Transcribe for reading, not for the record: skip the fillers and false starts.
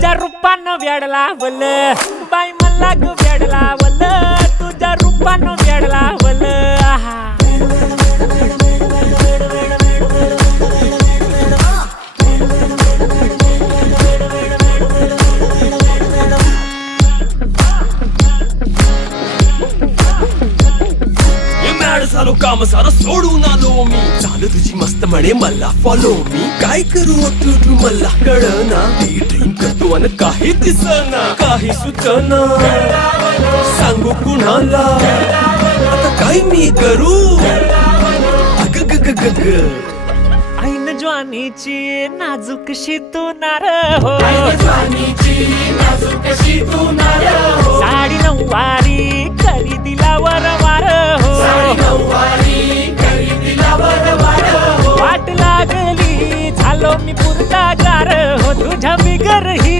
तुझ्या रूपानं वेड लावलं बाई मला ग वेड लावलं तुझ्या रूपानं वेड लावलं आहा झालो काम सारं सोडून आलो मी चाल तुझी मस्त म्हणे मला फॉलो मी काय करू तू मला कळना ती ड्रीम करतो आणि काही दिसना काही सुचना सांगू कुणाला आता काय मी करू अग ग ग ग ग ऐन ज्वानीची नाजूकशी तू नार हो साडी नऊवारी करी दिला वरवार हो वाट लागली झालो मी पुरता गार हो तुझ्या बिगर ही